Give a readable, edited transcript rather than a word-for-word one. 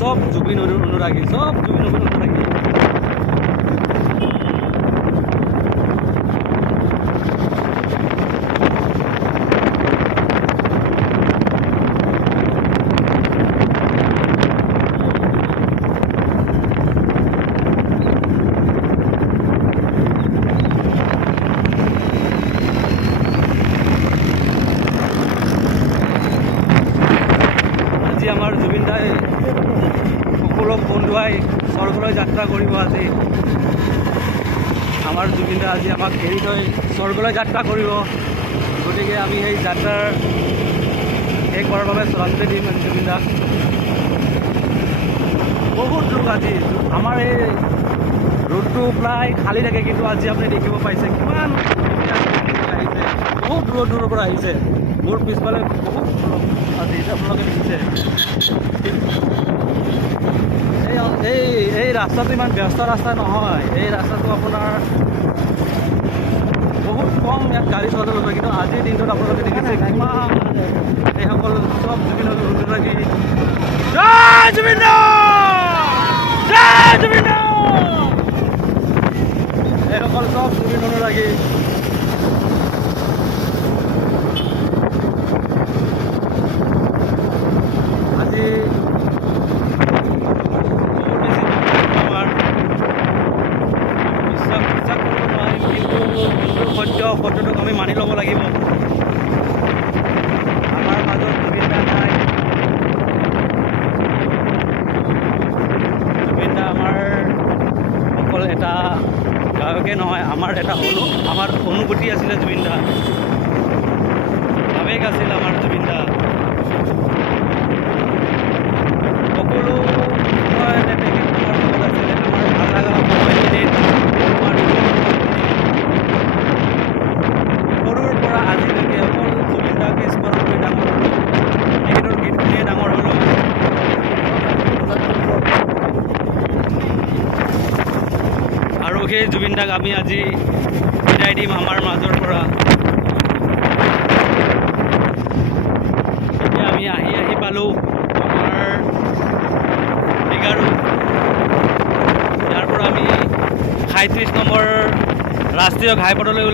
সব জুবিন অনুৰাগী, সব জুবিন অনুৰাগী। আজি আমাৰ জুবিন দাই সকলো বন্ধুৱাই স্বৰ্গলৈ যাত্ৰা কৰিব। আজি আমাৰ জুবিন দা আজি আমাক এৰি থৈ স্বৰ্গলৈ যাত্ৰা কৰিব। গতিকে আমি সেই যাত্ৰাৰ শেষবাৰৰ বাবে শ্ৰদ্ধাঞ্জলি দিম জুবিন দাক। বহুত লোক আজি আমাৰ এই ৰোডটো প্ৰায় খালী থাকে, কিন্তু আজি আপুনি দেখিব পাইছে কিমান আহিছে, বহুত দূৰৰ দূৰৰ পৰা আহিছে। মোৰ পিছফালে বহুত লোক আজি আপোনালোকে দেখিছে। এই ৰাস্তাটো ইমান ব্যস্ত ৰাস্তা নহয়, এই ৰাস্তাটো আপোনাৰ বহুত কম ইয়াত গাড়ী চলাচল হয়, কিন্তু আজিৰ দিনটোত আপোনালোকে দেখিছে কিমান এইসকল চব জুবিন অনুৰাগী। জয় জুবিন দা! জয় জুবিন দা! এইসকল চব জুবিন অনুৰাগী। আজি বিশ্বাস কৰিব নোৱাৰিম, কিন্তু সত্যটোক আমি মানি ল'ব লাগিব। আমাৰ মাজত জুবিন দা নাই। জুবিন দা আমাৰ অকল এটা গায়কে নহয়, আমাৰ এটা আমাৰ অনুভূতি আছিলে। জুবিন দা আৱেগ আছিল আমাৰ জুবিন দা। সকলো সময়তে তেখেত আমাৰ লগত আছিলে। আমাৰ ভাল লগা সময়খিনিত সৰুৰ পৰা আজিলৈকে অকল জুবিন দাকে স্মৰণ কৰি ডাঙৰ হ'লোঁ। তেখেতৰ গীত শুনিয়ে ডাঙৰ হ'লোঁ। আৰু সেই জুবিন দাক আমি আজি বিদায় দিম আমাৰ মাজৰ পৰা। এতিয়া আমি আহি পালোঁ আমাৰ এঘাৰো। ইয়াৰ পৰা আমি 37 নম্বৰ ৰাষ্ট্ৰীয় ঘাইপথলৈ ওলাই